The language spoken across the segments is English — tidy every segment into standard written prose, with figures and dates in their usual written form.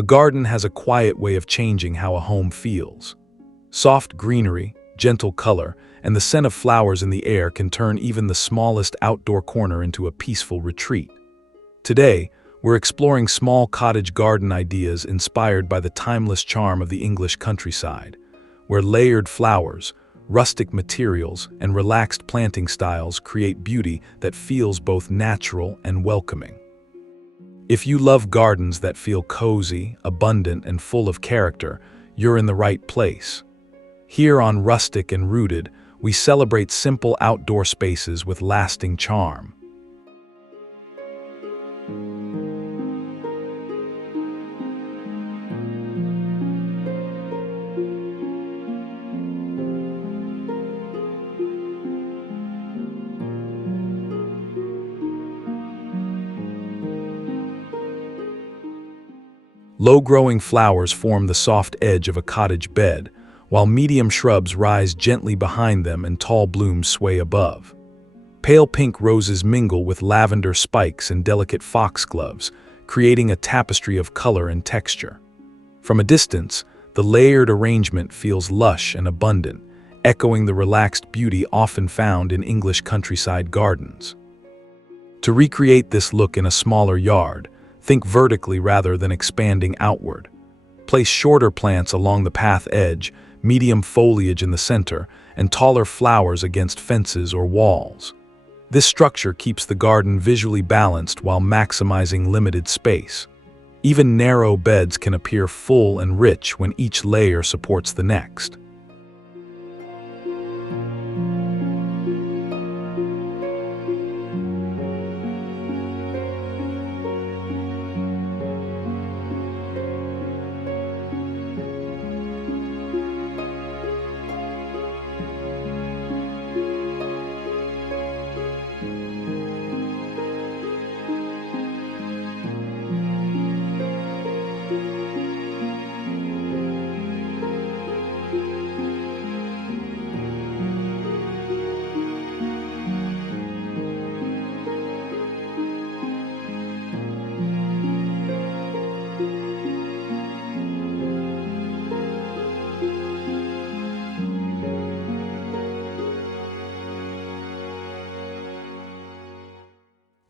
A garden has a quiet way of changing how a home feels. Soft greenery, gentle color, and the scent of flowers in the air can turn even the smallest outdoor corner into a peaceful retreat. Today, we're exploring small cottage garden ideas inspired by the timeless charm of the English countryside, where layered flowers, rustic materials, and relaxed planting styles create beauty that feels both natural and welcoming. If you love gardens that feel cozy, abundant, and full of character, you're in the right place. Here on Rustic and Rooted, we celebrate simple outdoor spaces with lasting charm. Low-growing flowers form the soft edge of a cottage bed, while medium shrubs rise gently behind them and tall blooms sway above. Pale pink roses mingle with lavender spikes and delicate foxgloves, creating a tapestry of color and texture. From a distance, the layered arrangement feels lush and abundant, echoing the relaxed beauty often found in English countryside gardens. To recreate this look in a smaller yard, think vertically rather than expanding outward. Place shorter plants along the path edge, medium foliage in the center, and taller flowers against fences or walls. This structure keeps the garden visually balanced while maximizing limited space. Even narrow beds can appear full and rich when each layer supports the next.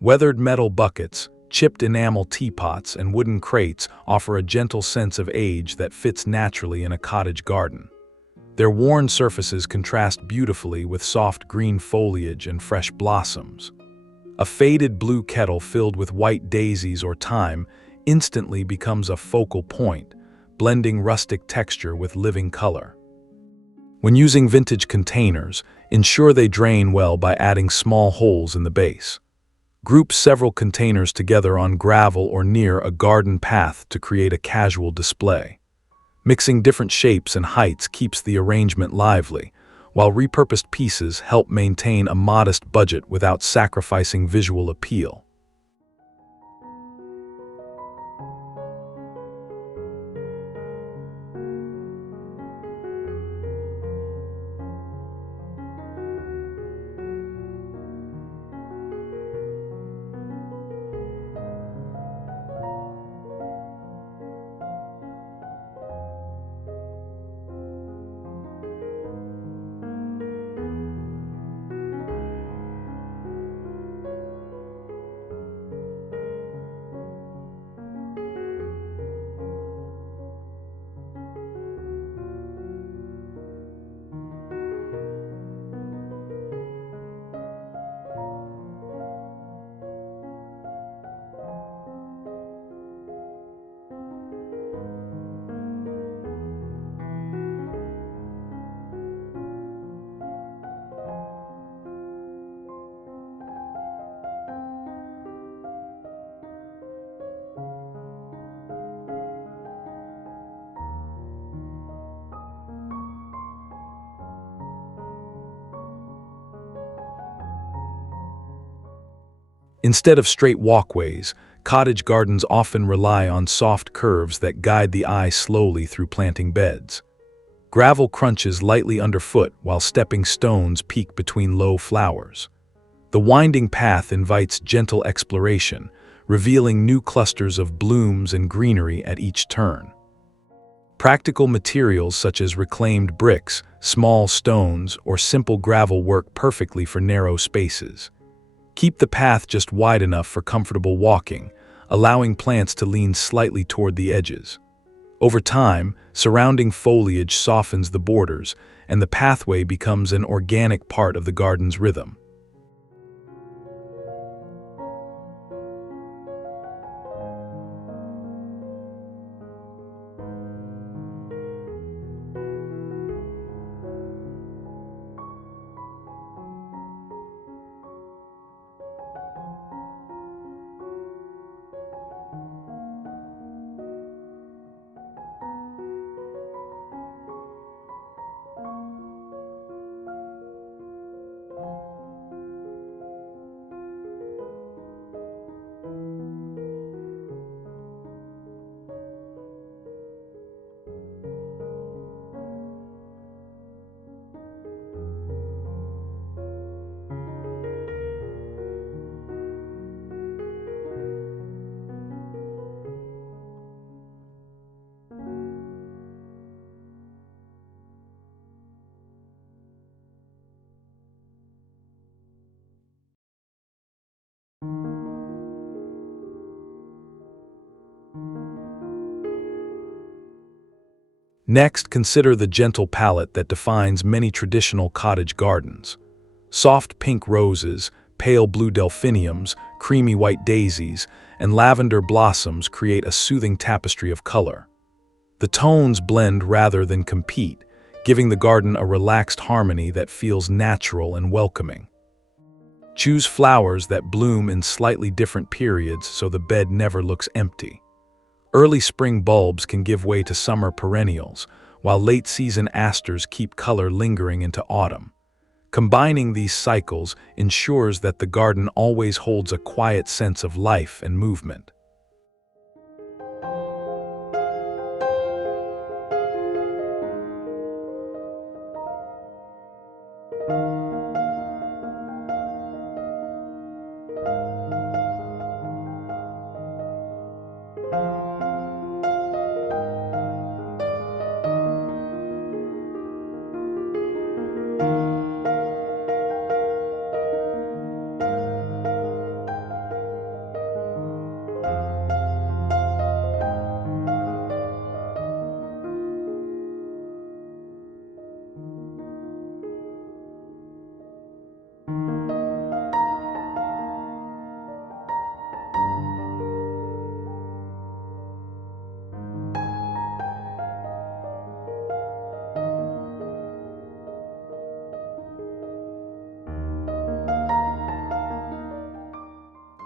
Weathered metal buckets, chipped enamel teapots, and wooden crates offer a gentle sense of age that fits naturally in a cottage garden. Their worn surfaces contrast beautifully with soft green foliage and fresh blossoms. A faded blue kettle filled with white daisies or thyme instantly becomes a focal point, blending rustic texture with living color. When using vintage containers, ensure they drain well by adding small holes in the base. Group several containers together on gravel or near a garden path to create a casual display. Mixing different shapes and heights keeps the arrangement lively, while repurposed pieces help maintain a modest budget without sacrificing visual appeal. Instead of straight walkways, cottage gardens often rely on soft curves that guide the eye slowly through planting beds. Gravel crunches lightly underfoot while stepping stones peek between low flowers. The winding path invites gentle exploration, revealing new clusters of blooms and greenery at each turn. Practical materials such as reclaimed bricks, small stones, or simple gravel work perfectly for narrow spaces. Keep the path just wide enough for comfortable walking, allowing plants to lean slightly toward the edges. Over time, surrounding foliage softens the borders, and the pathway becomes an organic part of the garden's rhythm. Next, consider the gentle palette that defines many traditional cottage gardens. Soft pink roses, pale blue delphiniums, creamy white daisies, and lavender blossoms create a soothing tapestry of color. The tones blend rather than compete, giving the garden a relaxed harmony that feels natural and welcoming. Choose flowers that bloom in slightly different periods so the bed never looks empty. Early spring bulbs can give way to summer perennials, while late-season asters keep color lingering into autumn. Combining these cycles ensures that the garden always holds a quiet sense of life and movement.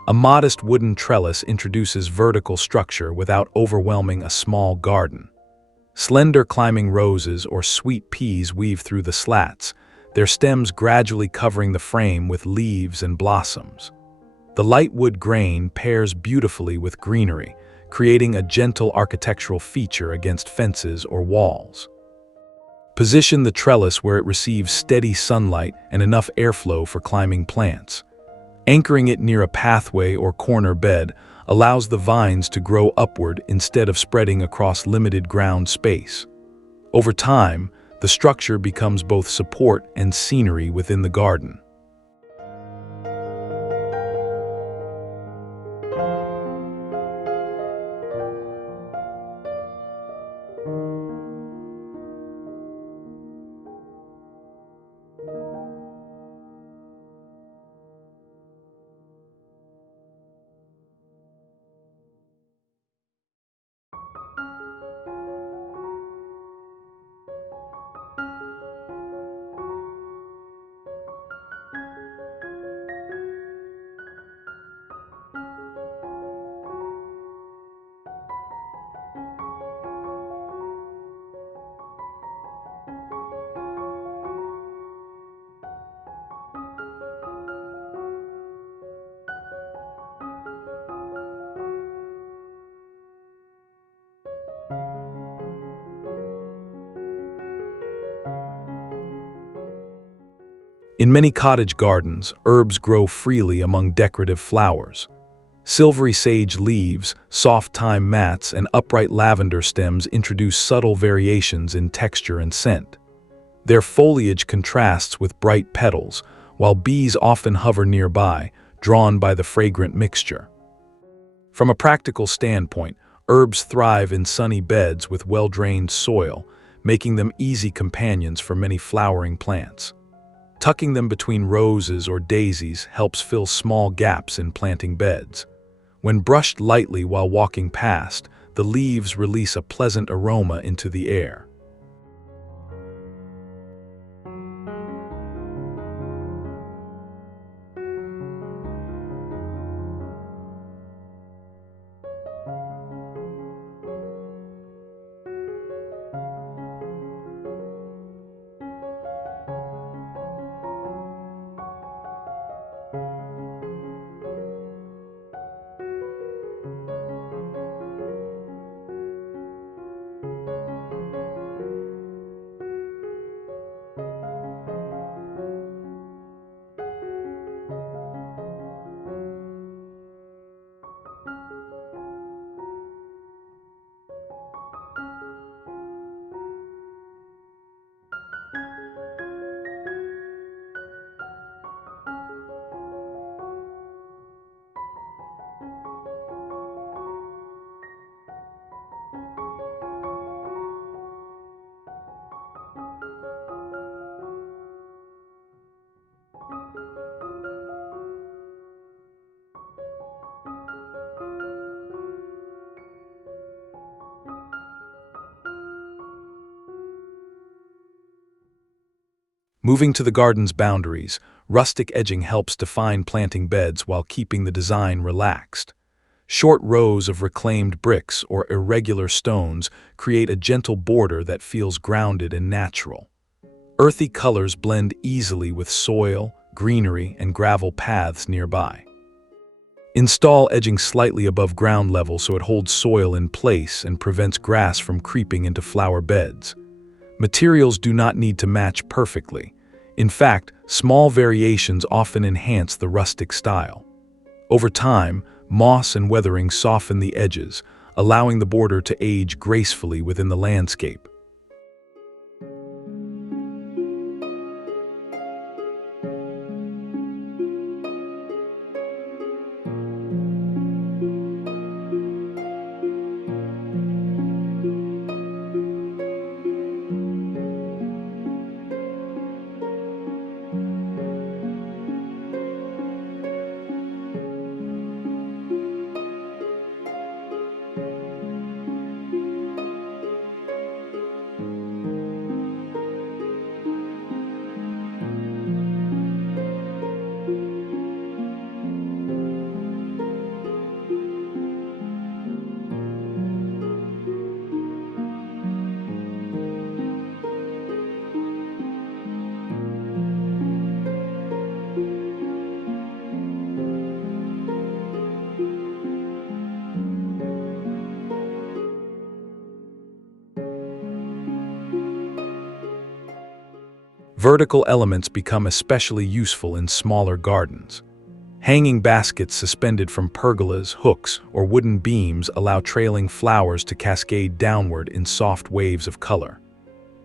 A modest wooden trellis introduces vertical structure without overwhelming a small garden. Slender climbing roses or sweet peas weave through the slats, their stems gradually covering the frame with leaves and blossoms. The light wood grain pairs beautifully with greenery, creating a gentle architectural feature against fences or walls. Position the trellis where it receives steady sunlight and enough airflow for climbing plants. Anchoring it near a pathway or corner bed allows the vines to grow upward instead of spreading across limited ground space. Over time, the structure becomes both support and scenery within the garden. In many cottage gardens, herbs grow freely among decorative flowers. Silvery sage leaves, soft thyme mats, and upright lavender stems introduce subtle variations in texture and scent. Their foliage contrasts with bright petals, while bees often hover nearby, drawn by the fragrant mixture. From a practical standpoint, herbs thrive in sunny beds with well-drained soil, making them easy companions for many flowering plants. Tucking them between roses or daisies helps fill small gaps in planting beds. When brushed lightly while walking past, the leaves release a pleasant aroma into the air. Moving to the garden's boundaries, rustic edging helps define planting beds while keeping the design relaxed. Short rows of reclaimed bricks or irregular stones create a gentle border that feels grounded and natural. Earthy colors blend easily with soil, greenery, and gravel paths nearby. Install edging slightly above ground level so it holds soil in place and prevents grass from creeping into flower beds. Materials do not need to match perfectly. In fact, small variations often enhance the rustic style. Over time, moss and weathering soften the edges, allowing the border to age gracefully within the landscape. Vertical elements become especially useful in smaller gardens. Hanging baskets suspended from pergolas, hooks, or wooden beams allow trailing flowers to cascade downward in soft waves of color.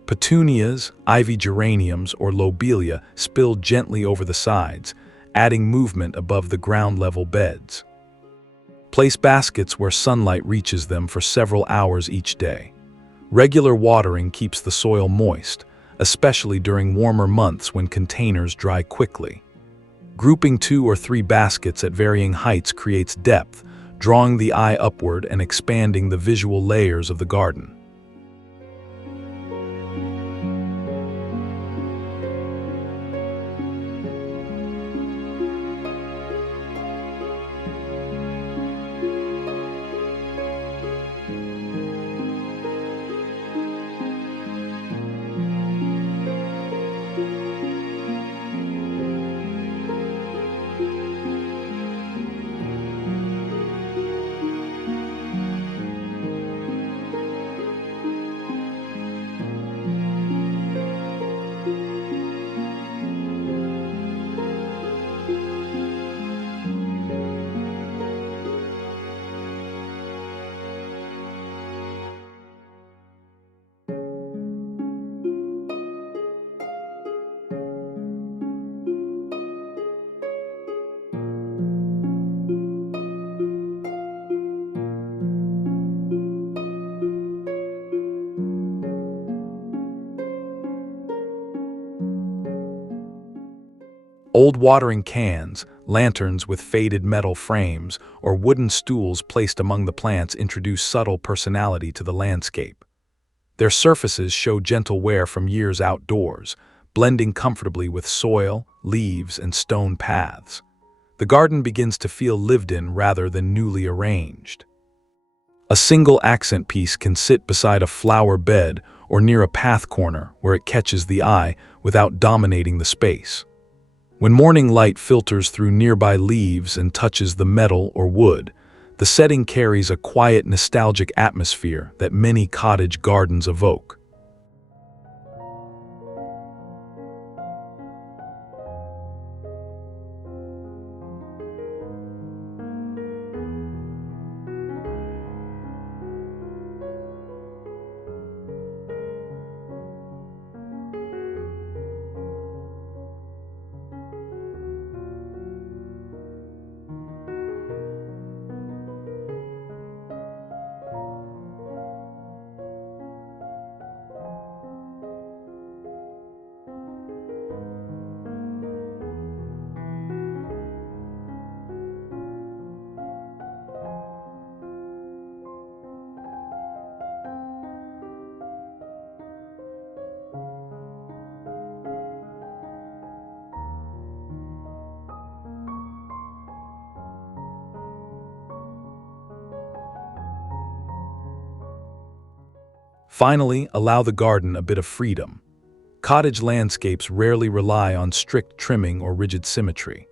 Petunias, ivy geraniums, or lobelia spill gently over the sides, adding movement above the ground-level beds. Place baskets where sunlight reaches them for several hours each day. Regular watering keeps the soil moist, especially during warmer months when containers dry quickly. Grouping 2 or 3 baskets at varying heights creates depth, drawing the eye upward and expanding the visual layers of the garden. Old watering cans, lanterns with faded metal frames, or wooden stools placed among the plants introduce subtle personality to the landscape. Their surfaces show gentle wear from years outdoors, blending comfortably with soil, leaves, and stone paths. The garden begins to feel lived in rather than newly arranged. A single accent piece can sit beside a flower bed or near a path corner where it catches the eye without dominating the space. When morning light filters through nearby leaves and touches the metal or wood, the setting carries a quiet, nostalgic atmosphere that many cottage gardens evoke. Finally, allow the garden a bit of freedom. Cottage landscapes rarely rely on strict trimming or rigid symmetry.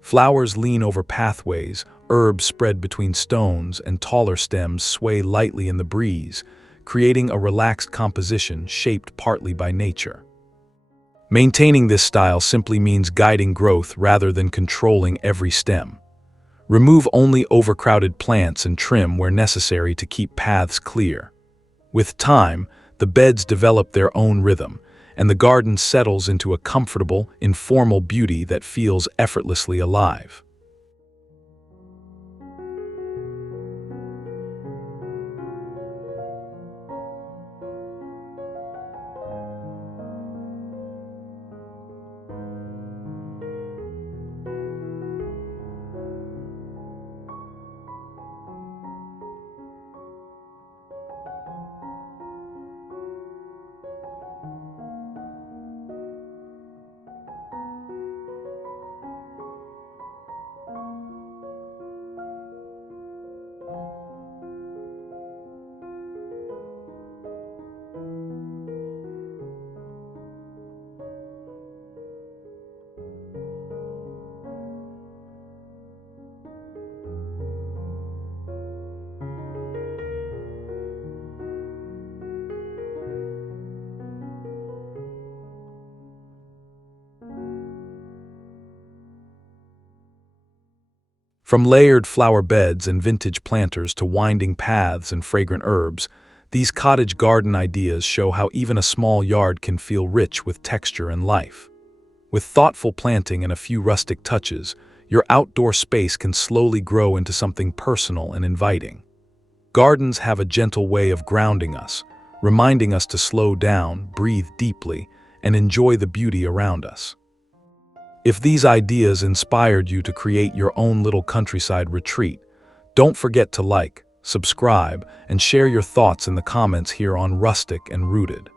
Flowers lean over pathways, herbs spread between stones, and taller stems sway lightly in the breeze, creating a relaxed composition shaped partly by nature. Maintaining this style simply means guiding growth rather than controlling every stem. Remove only overcrowded plants and trim where necessary to keep paths clear. With time, the beds develop their own rhythm, and the garden settles into a comfortable, informal beauty that feels effortlessly alive. From layered flower beds and vintage planters to winding paths and fragrant herbs, these cottage garden ideas show how even a small yard can feel rich with texture and life. With thoughtful planting and a few rustic touches, your outdoor space can slowly grow into something personal and inviting. Gardens have a gentle way of grounding us, reminding us to slow down, breathe deeply, and enjoy the beauty around us. If these ideas inspired you to create your own little countryside retreat, don't forget to like, subscribe, and share your thoughts in the comments here on Rustic and Rooted.